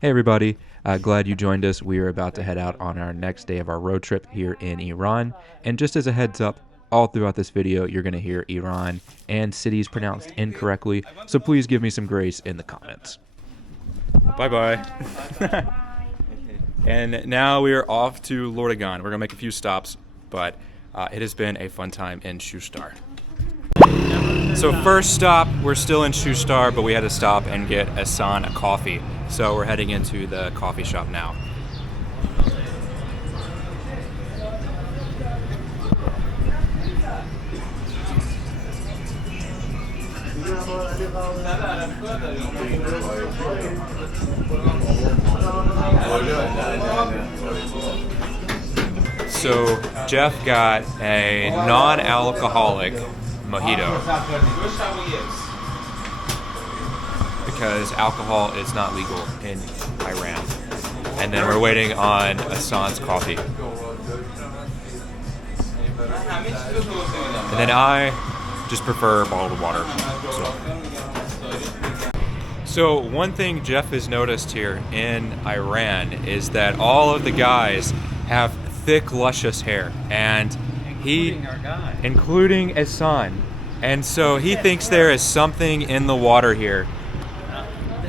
Hey everybody, glad you joined us. We are about to head out on our next day of our road trip here in Iran. And just as a heads up, all throughout this video, you're going to hear Iran and cities pronounced incorrectly. So please give me some grace in the comments. Bye-bye. And now we are off to Lordegan. We're going to make a few stops, but it has been a fun time in Shushtar. So first stop, we're still in Shushtar, but we had to stop and get Asan a coffee. So we're heading into the coffee shop now. So Jeff got a non-alcoholic mojito because alcohol is not legal in Iran. And then we're waiting on Asan's coffee. And then I just prefer bottled water. So one thing Jeff has noticed here in Iran is that all of the guys have thick, luscious hair, and including Asan. And so he thinks there is something in the water here.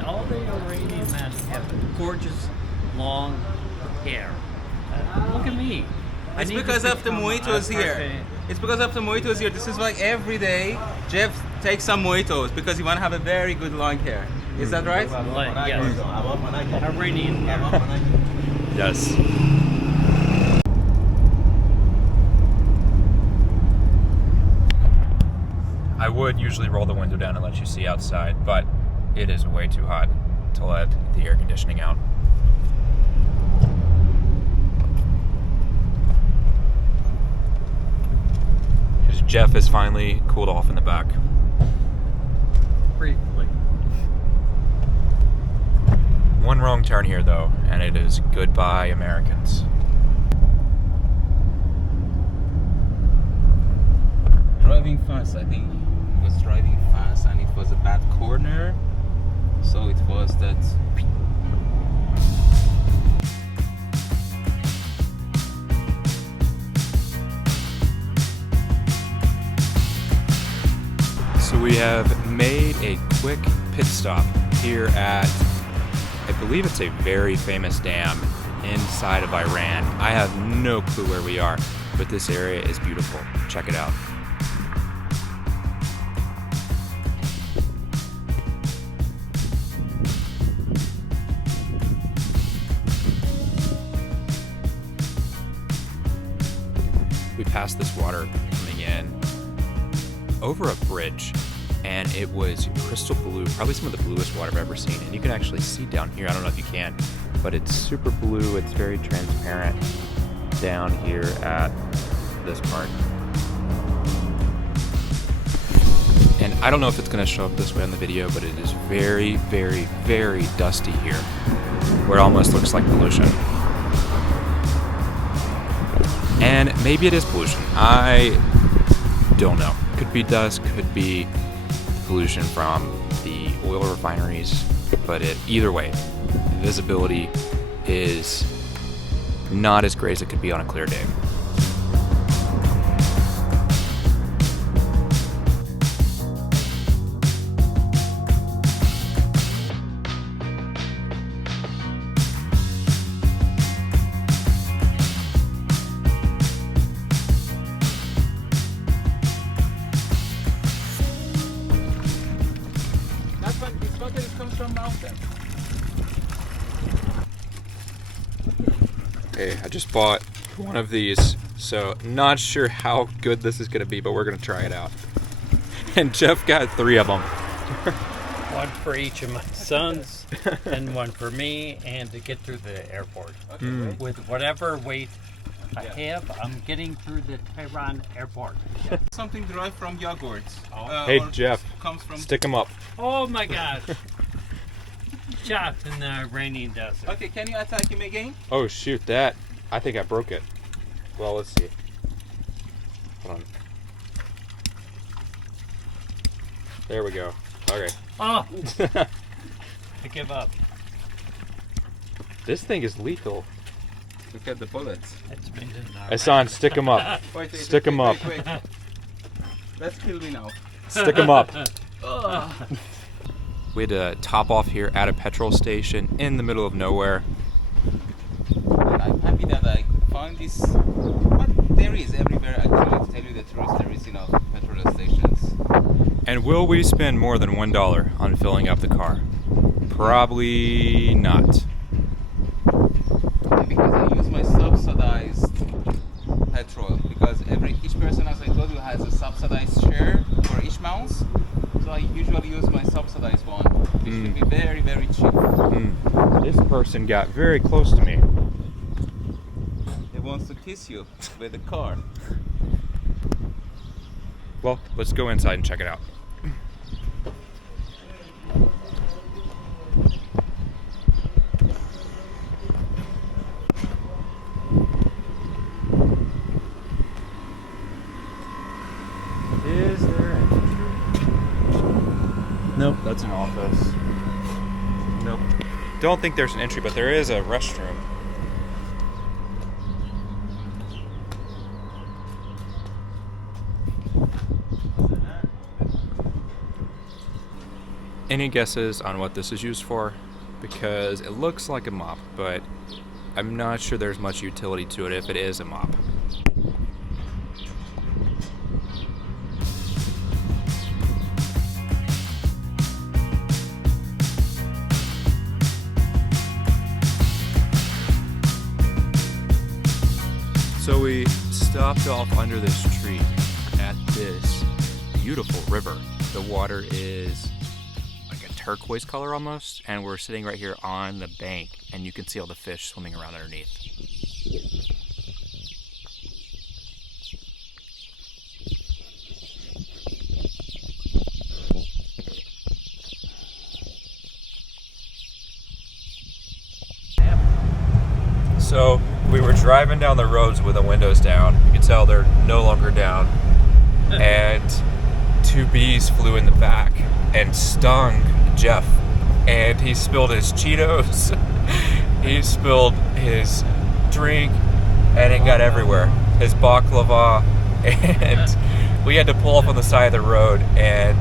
All the Iranian men have gorgeous, long hair. Look at me. It's because of the mojitos here. It's because of the mojitos here. This is why every day Jeff takes some mojitos because you want to have a very good long hair. Is that right? Yes. Iranian hair. Yes. I would usually roll the window down and let you see outside, but it is way too hot to let the air conditioning out. Because Jeff has finally cooled off in the back. Briefly. One wrong turn here though, and it is goodbye Americans. Driving fast, I think he was driving fast and it was a bad corner, so it was that. So we have made a quick pit stop here at, I believe it's a very famous dam inside of Iran. I have no clue where we are, but this area is beautiful. Check it out. We passed this water coming in over a bridge, and it was crystal blue, probably some of the bluest water I've ever seen. And you can actually see down here, I don't know if you can, but it's super blue, it's very transparent down here at this part. And I don't know if it's going to show up this way on the video, but it is very, very, very dusty here, where it almost looks like pollution. And maybe it is pollution. I don't know. Could be dust, could be pollution from the oil refineries, but either way, visibility is not as great as it could be on a clear day. Okay, I just bought one of these, so not sure how good this is going to be, but we're going to try it out. And Jeff got 3 of them. One for each of my sons, and one for me, and to get through the airport. With whatever weight I have, I'm getting through the Tehran airport. Something derived from yogurt. Hey Jeff, comes from. stick them up. Oh my gosh. Chopped in the Iranian desert. Okay, can you attack him again? Oh shoot, that. I think I broke it. Well, let's see. Hold on. There we go. Okay. Oh! I give up. This thing is lethal. Look at the bullets. It's made in our Hassan, stick them up. Wait, Stick 'em up. Wait. Let's kill me now. Stick them up. We had to top off here at a petrol station in the middle of nowhere. And I'm happy that I could find this. But there is everywhere, actually, to tell you the truth, there is enough petrol stations. And will we spend more than $1 on filling up the car? Probably not. And because I use my subsidized petrol, because each person, as I told you, has a subsidized share for each month. So I usually use my subsidized one, which will be very, very cheap. This person got very close to me. He wants to kiss you with the car. Well, let's go inside and check it out. Is there an entry? Nope, that's an office. Nope. Don't think there's an entry, but there is a restroom. Any guesses on what this is used for? Because it looks like a mop, but I'm not sure there's much utility to it if it is a mop. So we stopped off under this tree at this beautiful river. The water is like a turquoise color almost, and we're sitting right here on the bank, and you can see all the fish swimming around underneath. So we were driving down the roads with the windows down. You can tell they're no longer down. And 2 bees flew in the back and stung Jeff. And he spilled his Cheetos. He spilled his drink, and it got everywhere. His baklava. And we had to pull up on the side of the road, and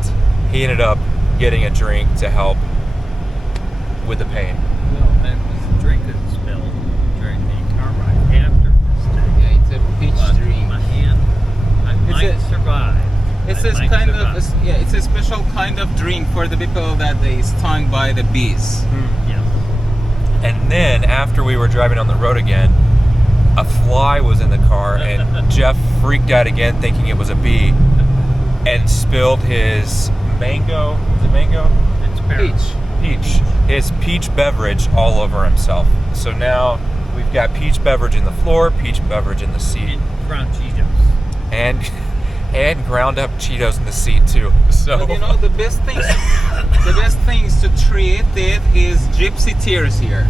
he ended up getting a drink to help with the pain. Well, that was a drink that spilled during the car ride after this day. Yeah, it's a peach drink. My hand, I might survive. It's it's a special kind of drink for the people that they stung by the bees. Yeah. And then after we were driving on the road again, a fly was in the car, and Jeff freaked out again thinking it was a bee and spilled his mango. Is it mango? It's pear. Peach. His peach beverage all over himself. So now we've got peach beverage in the floor, peach beverage in the seat, And ground Cheetos. and ground up Cheetos in the seat too. So But you know, the best things to treat it is gypsy tears here.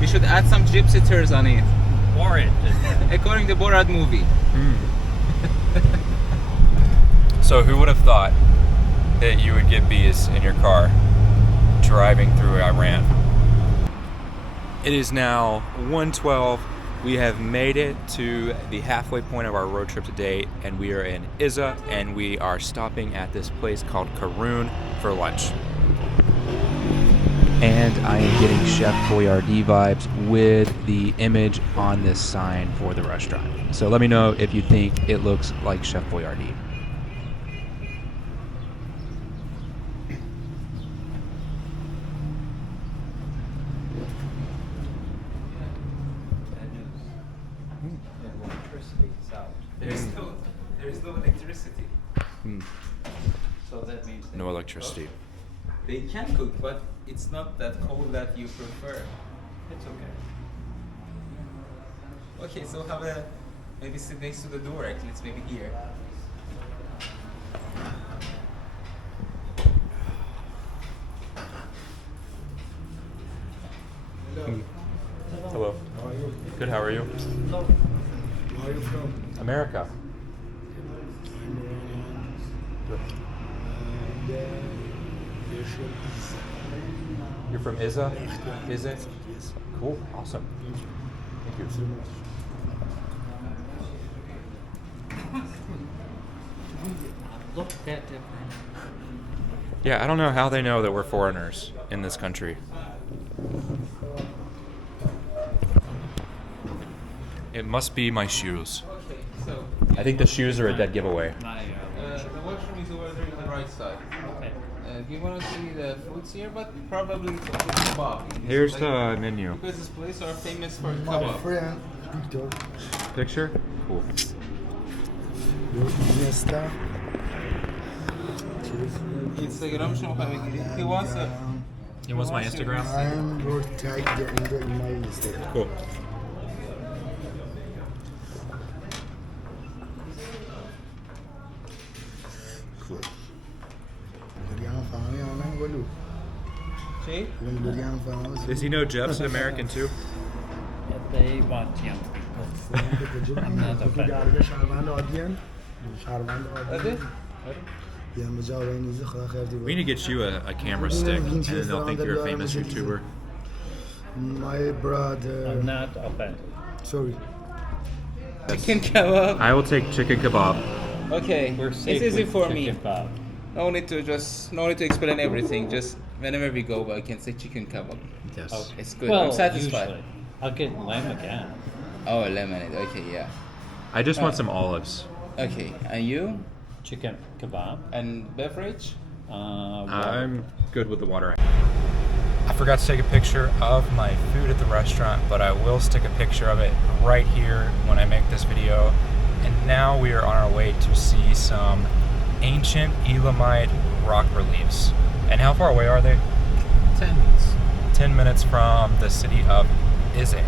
We should add some gypsy tears on it, Or it. according to Borat movie. So who would have thought that you would get bees in your car driving through Iran? It is now 1:12. We have made it to the halfway point of our road trip today, and we are in Izza, and we are stopping at this place called Karun for lunch. And I am getting Chef Boyardee vibes with the image on this sign for the restaurant. So let me know if you think it looks like Chef Boyardee. There's no electricity. So that means No electricity. They can cook, but it's not that cold that you prefer. it's okay. Okay, so maybe sit next to the door, at least maybe here. Hello. How are you? Good, how are you? Where are you from? America. I'm Iranian. And Asian. You're from Iza? Is it? Yes. Cool. Awesome. Thank you. So much. Look that different. Yeah, I don't know how they know that we're foreigners in this country. It must be my shoes. Okay, so I think the shoes are a dead giveaway. the washroom is over there on the right side. Okay. You want to see the foods here, but probably it's only kebab. Here's Like- the menu. Because this place are famous for My kebab. friend Victor. Picture? Cool. Iniesta. Instagram شما بگیرید. He wants a. It was my Instagram. I'm will tag the in my Instagram. Cool. Cool. Dorian family on I'm going چی؟ to Dorian family. Does he know Jeff's American too? If they want young people. I'm not a fan. درگاه شهروند عادیان شهروند That's it? عادی یه مجاور اینیزه خدا خیر دی We need to get you a camera stick, and then they'll think you're a famous YouTuber. My brother. I'm not a fan. Sorry. Chicken kebab. I will take chicken kebab. Okay, We're safe it's easy with for chicken me. kebab. No need to explain everything. Just whenever we go, I can say chicken kebab. Yes. Okay. It's good. Well, I'm satisfied. usually. I'll get lamb again. Oh, lemonade. Okay, yeah. I just want some olives. Okay, and you? Chicken kebab. And beverage? I'm good with the water. I forgot to take a picture of my food at the restaurant, but I will stick a picture of it right here when I make this video. And now we are on our way to see some ancient Elamite rock reliefs. And how far away are they? 10 minutes. 10 minutes from the city of Iza.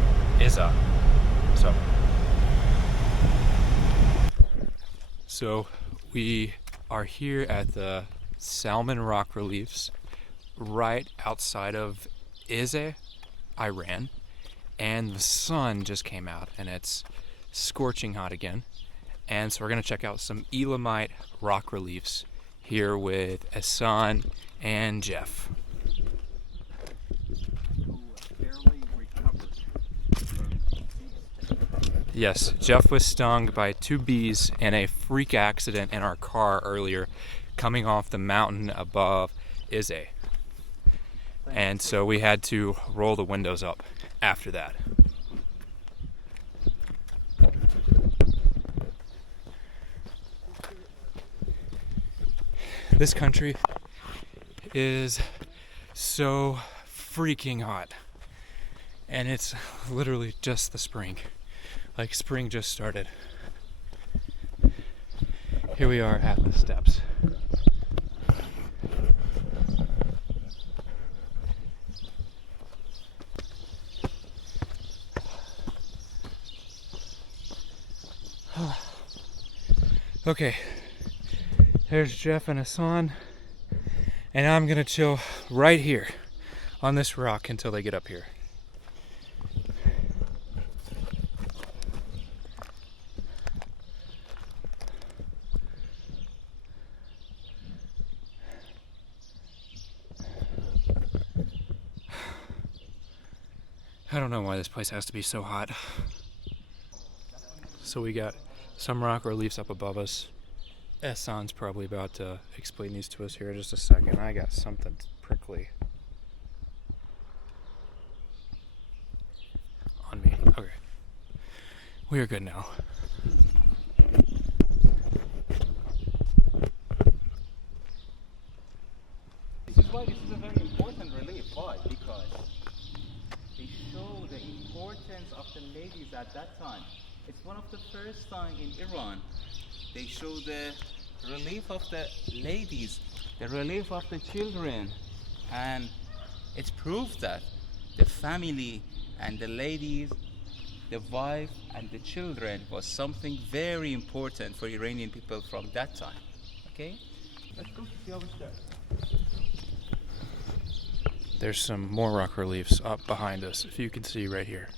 So we are here at the Salmon rock reliefs right outside of Ize, Iran, and the sun just came out and it's scorching hot again. And so we're gonna check out some Elamite rock reliefs here with Hassan and Jeff. Yes, Jeff was stung by 2 bees in a freak accident in our car earlier, coming off the mountain above Ize. And so we had to roll the windows up after that. This country is so freaking hot. And it's literally just the spring. Like spring just started. Here we are at the steps. Okay, there's Jeff and Hassan, and I'm gonna chill right here on this rock until they get up here. I don't know why this place has to be so hot. So we got some rock reliefs up above us. Hassan's probably about to explain these to us here in just a second. I got something prickly on me. Okay. We are good now. This is why this is a very important relief. Why? Because they show the importance of the ladies at that time. It's one of the first time in Iran they show the relief of the ladies, the relief of the children, and it's proof that the family and the ladies, the wife and the children was something very important for Iranian people from that time. Okay? Let's go see how it's done. There's some more rock reliefs up behind us, if you can see right here.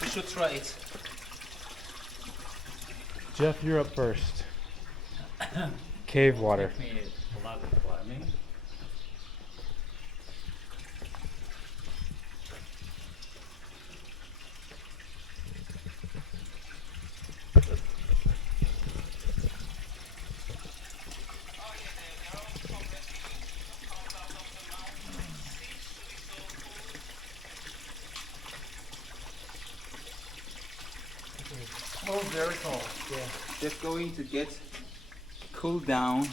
We should try it. Jeff, you're up first. Cave water. Took me a lot of climbing. Oh, very cold. Yeah. Just going to get cooled down.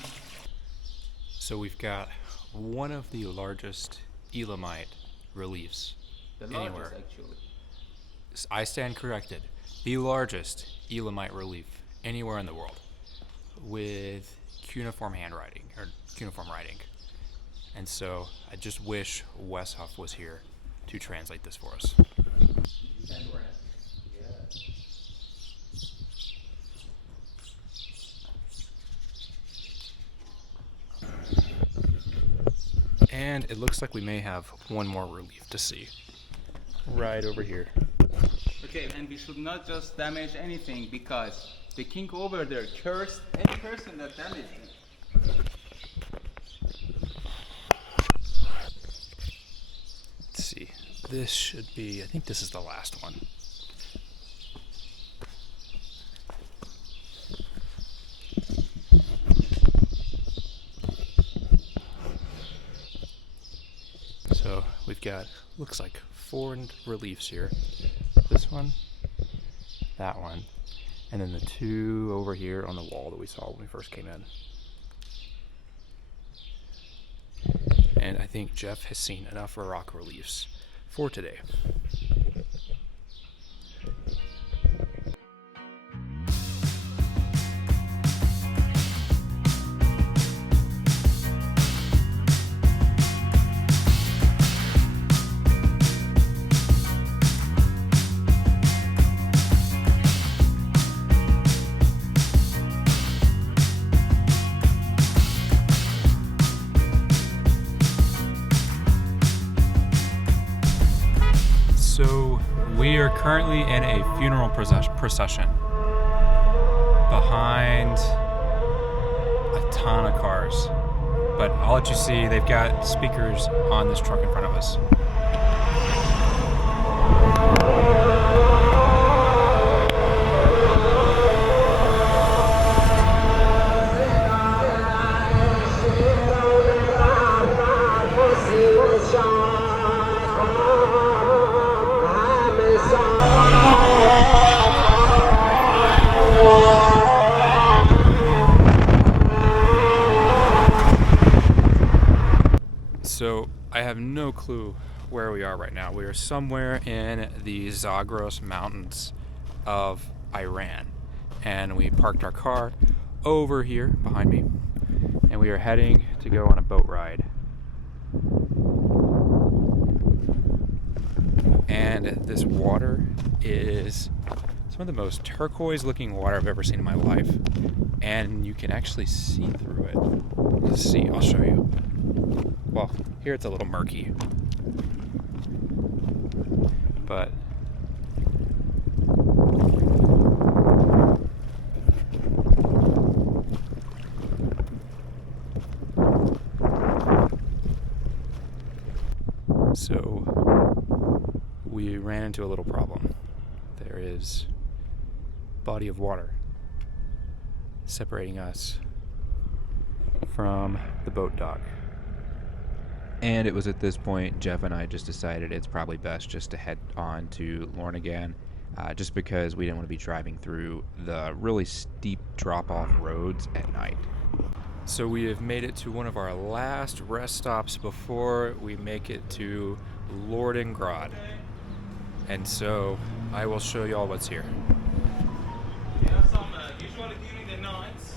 So we've got one of the largest Elamite reliefs The anywhere. largest, actually. I stand corrected. The largest Elamite relief anywhere in the world, with cuneiform handwriting or cuneiform writing. And so I just wish Wes Huff was here to translate this for us. And it looks like we may have one more relief to see. Right over here. Okay, and we should not just damage anything because the king over there cursed any person that damaged him. Let's see. This should be, I think this is the last one. So we've got, looks like 4 reliefs here. This one, that one, and then the 2 over here on the wall that we saw when we first came in. And I think Jeff has seen enough rock reliefs for today. So we are currently in a funeral procession behind a ton of cars. But I'll let you see, they've got speakers on this truck in front of us. So I have no clue where we are right now. We are somewhere in the Zagros Mountains of Iran. And we parked our car over here behind me. And we are heading to go on a boat ride. And this water is some of the most turquoise looking water I've ever seen in my life. And you can actually see through it. Let's see, I'll show you. Well, here it's a little murky. But so we ran into a little problem. There is a body of water separating us from the boat dock. And it was at this point Jeff and I just decided it's probably best just to head on to Lordegan, just because we didn't want to be driving through the really steep drop-off roads at night. So we have made it to one of our last rest stops before we make it to Lordegan. And so I will show you all what's here. They have some, usually during the nights,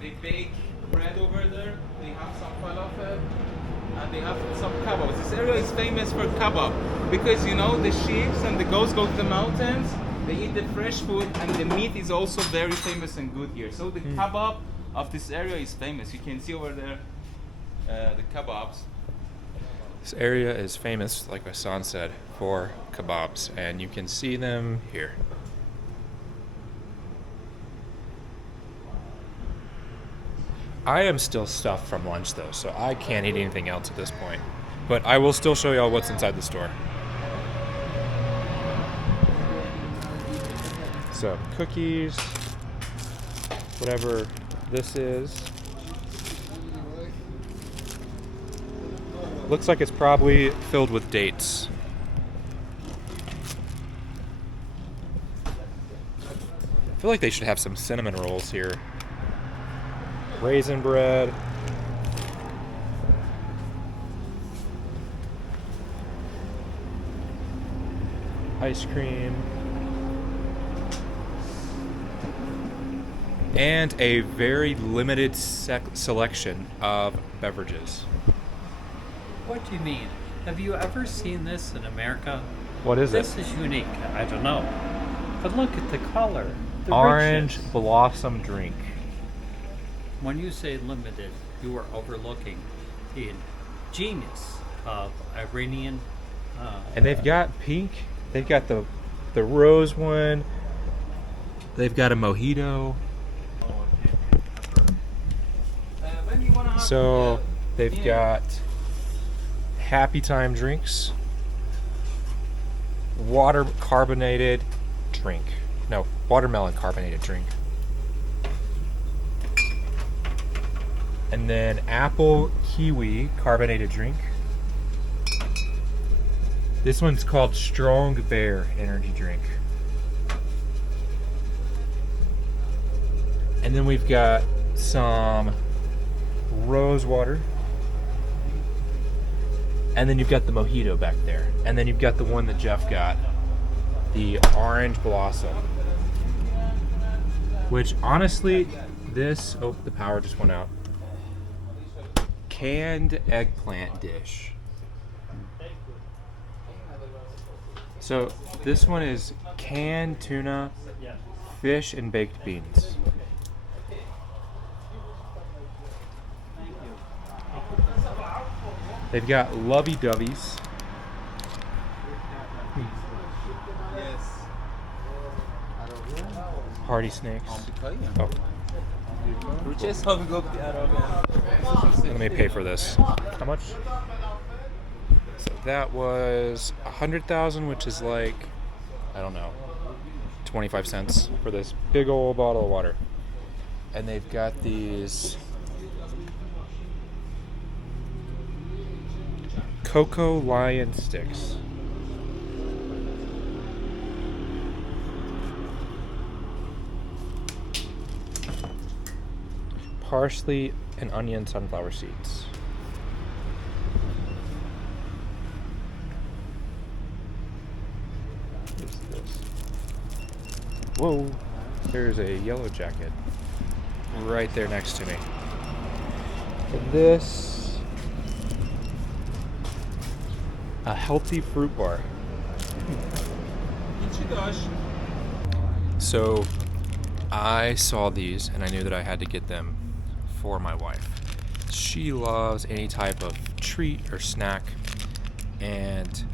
they bake bread over there. They have some falafel. And they have some kebabs. This area is famous for kebab because you know the sheep and the goats go to the mountains. They eat the fresh food, and the meat is also very famous and good here. So the kebab of this area is famous. You can see over there the kebabs. This area is famous, like Hassan said, for kebabs, and you can see them here. I am still stuffed from lunch though, so I can't eat anything else at this point. But I will still show y'all what's inside the store. So, cookies, whatever this is. Looks like it's probably filled with dates. I feel like they should have some cinnamon rolls here. Raisin bread. Ice cream. And a very limited selection of beverages. What do you mean? Have you ever seen this in America? What is This is unique. I don't know. But look at the color. The Orange richness. blossom drink. When you say limited, you are overlooking the genius of Iranian. And they've got pink. They've got the rose one. They've got a mojito. So they've got happy time drinks. Water carbonated drink. No, watermelon carbonated drink. And then apple kiwi carbonated drink. This one's called Strong Bear energy drink. And then we've got some rose water. And then you've got the mojito back there. And then you've got the one that Jeff got, the orange blossom. Which honestly, this, oh, the power just went out. Canned eggplant dish. So this one is canned tuna, fish, and baked beans. They've got lovey-doveys. Party snakes. Oh. Let me pay for this. How much? So that was 100,000, which is like, I don't know, 25 cents for this big old bottle of water. And they've got these Cocoa Lion sticks. Parsley and onion sunflower seeds. What is this? Whoa, there's a yellow jacket right there next to me. And this, a healthy fruit bar. So I saw these and I knew that I had to get them for my wife. She loves any type of treat or snack, and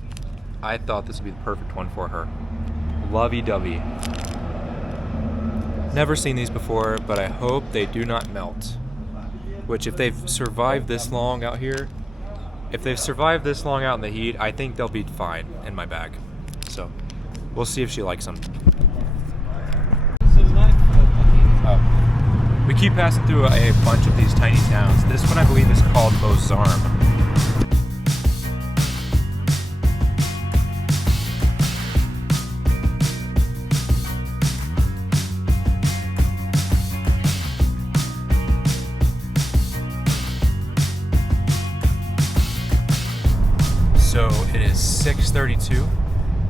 I thought this would be the perfect one for her. Lovey-dovey. Never seen these before, but I hope they do not melt. Which, if they've survived this long out here, if they've survived this long out in the heat, I think they'll be fine in my bag. So, we'll see if she likes them. Oh. We keep passing through a bunch of these tiny towns. This one I believe is called Mosarm. So it is 6:32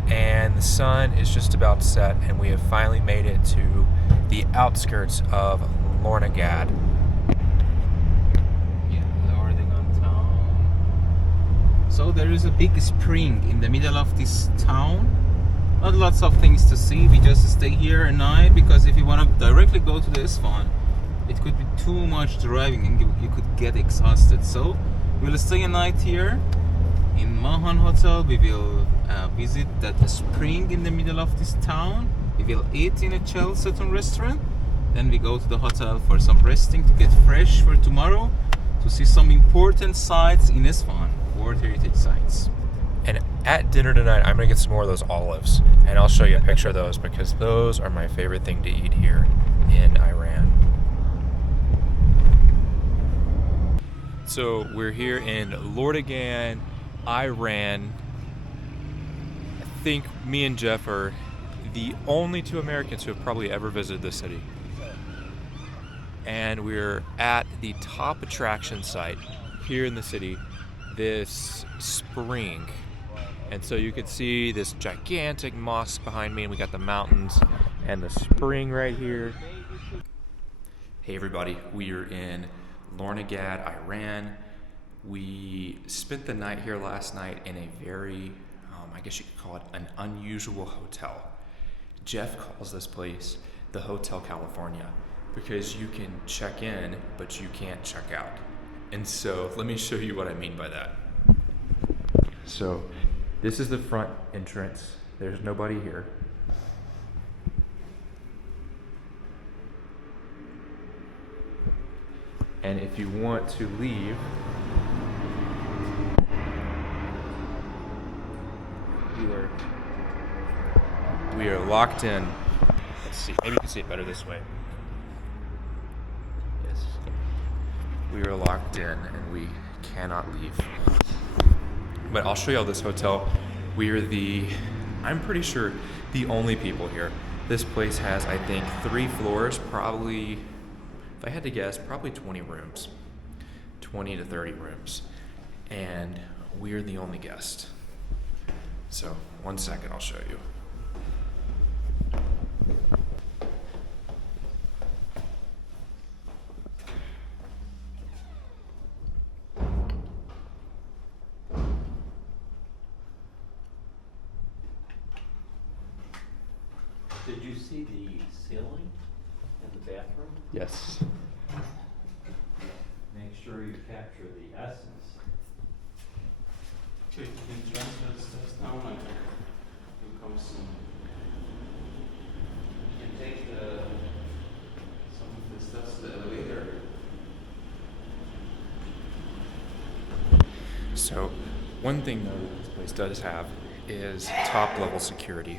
and the sun is just about to set, and we have finally made it to the outskirts of Lordegan. Yeah, Lordegan town. So there is a big spring in the middle of this town. Not lots of things to see. We just stay here at night because if you want to directly go to the Isfahan, it could be too much driving and you could get exhausted. So we'll stay a night here In Mahan Hotel, we will visit that spring in the middle of this town. We will eat in a Chelseton restaurant. Then we go to the hotel for some resting to get fresh for tomorrow to see some important sites in Isfahan, World Heritage Sites. And at dinner tonight, I'm gonna get some more of those olives, and I'll show you a picture of those because those are my favorite thing to eat here in Iran. So we're here in Lordegan, Iran. I think me and Jeff are the only two Americans who have probably ever visited this city. And we're at the top attraction site here in the city, this spring. And so you can see this gigantic mosque behind me, and we got the mountains and the spring right here. Hey everybody, we are in Lordegan, Iran. We spent the night here last night in a very, I guess you could call it an unusual hotel. Jeff calls this place the Hotel California because you can check in, but you can't check out. And so let me show you what I mean by that. So this is the front entrance. There's nobody here. And if you want to leave, we are locked in. Let's see, maybe you can see it better this way. Yes. We are locked in and we cannot leave. But I'll show you all this hotel. We are I'm pretty sure, the only people here. This place has, I think, 3 floors, probably, if I had to guess, probably 20 rooms. 20 to 30 rooms. And we're the only guest. So, one second, I'll show you. Did you see the ceiling in the bathroom? Yes. Make sure you capture the essence. Okay, you can transfer the steps down and you'll come soon. You can take some of the steps to the elevator. So, one thing though that this place does have is top level security.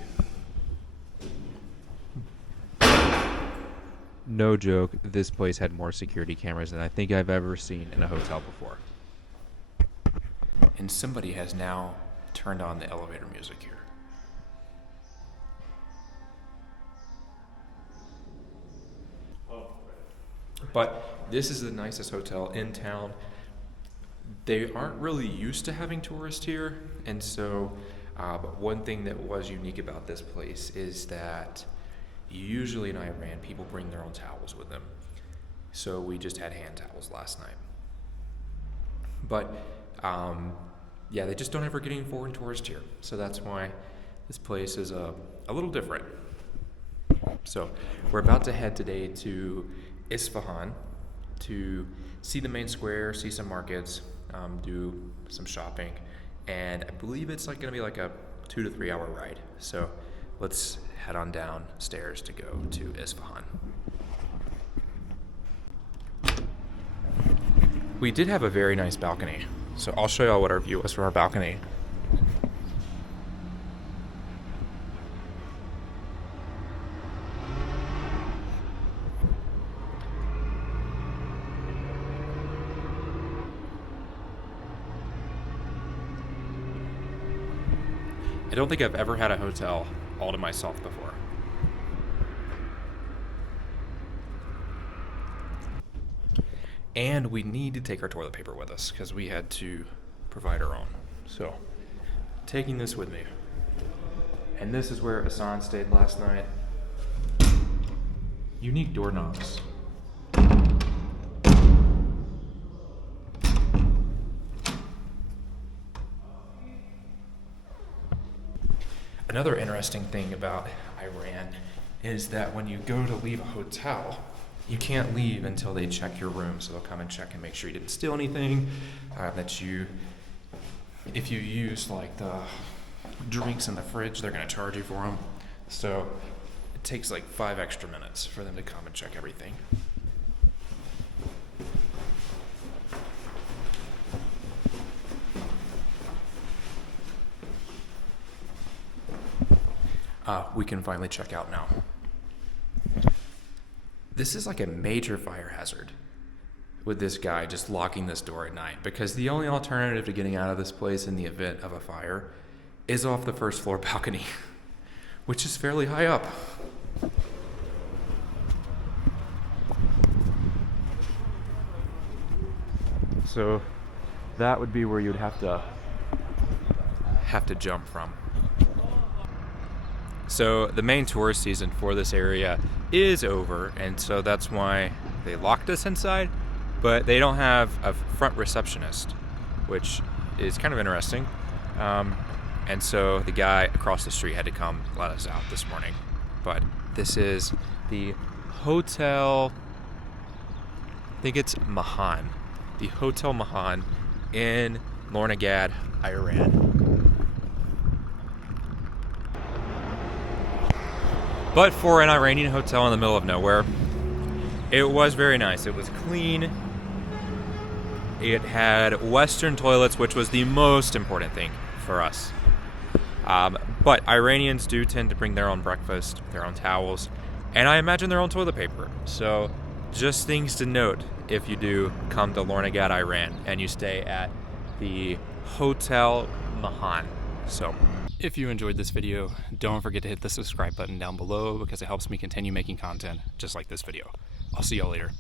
No joke, this place had more security cameras than I think I've ever seen in a hotel before. And somebody has now turned on the elevator music here. But this is the nicest hotel in town. They aren't really used to having tourists here, and so but one thing that was unique about this place is that usually in Iran, people bring their own towels with them. So we just had hand towels last night. But yeah, they just don't ever get any foreign tourists here. So that's why this place is a little different. So we're about to head today to Isfahan to see the main square, see some markets, do some shopping. And I believe it's like gonna be like a 2 to 3 hour ride. So let's head on downstairs to go to Isfahan. We did have a very nice balcony, so I'll show y'all what our view was from our balcony. I don't think I've ever had a hotel all to myself before. And we need to take our toilet paper with us because we had to provide our own. So, taking this with me. And this is where Hassan stayed last night. Unique doorknobs. Another interesting thing about Iran is that when you go to leave a hotel, you can't leave until they check your room. So they'll come and check and make sure you didn't steal anything, that you if you use like the drinks in the fridge, they're gonna charge you for them. So it takes like 5 extra minutes for them to come and check everything. We can finally check out now. This is like a major fire hazard with this guy just locking this door at night, because the only alternative to getting out of this place in the event of a fire is off the first floor balcony, which is fairly high up. So that would be where you'd have to jump from. So the main tourist season for this area is over, and so that's why they locked us inside, but they don't have a front receptionist, which is kind of interesting. And so the guy across the street had to come let us out this morning. But this is the Hotel, I think it's Mahan, the Hotel Mahan in Lordegan, Iran. But for an Iranian hotel in the middle of nowhere, it was very nice. It was clean. It had Western toilets, which was the most important thing for us. But Iranians do tend to bring their own breakfast, their own towels, and I imagine their own toilet paper. So just things to note if you do come to Lordegan, Iran, and you stay at the Hotel Mahan. So if you enjoyed this video, don't forget to hit the subscribe button down below, because it helps me continue making content just like this video. I'll see y'all later.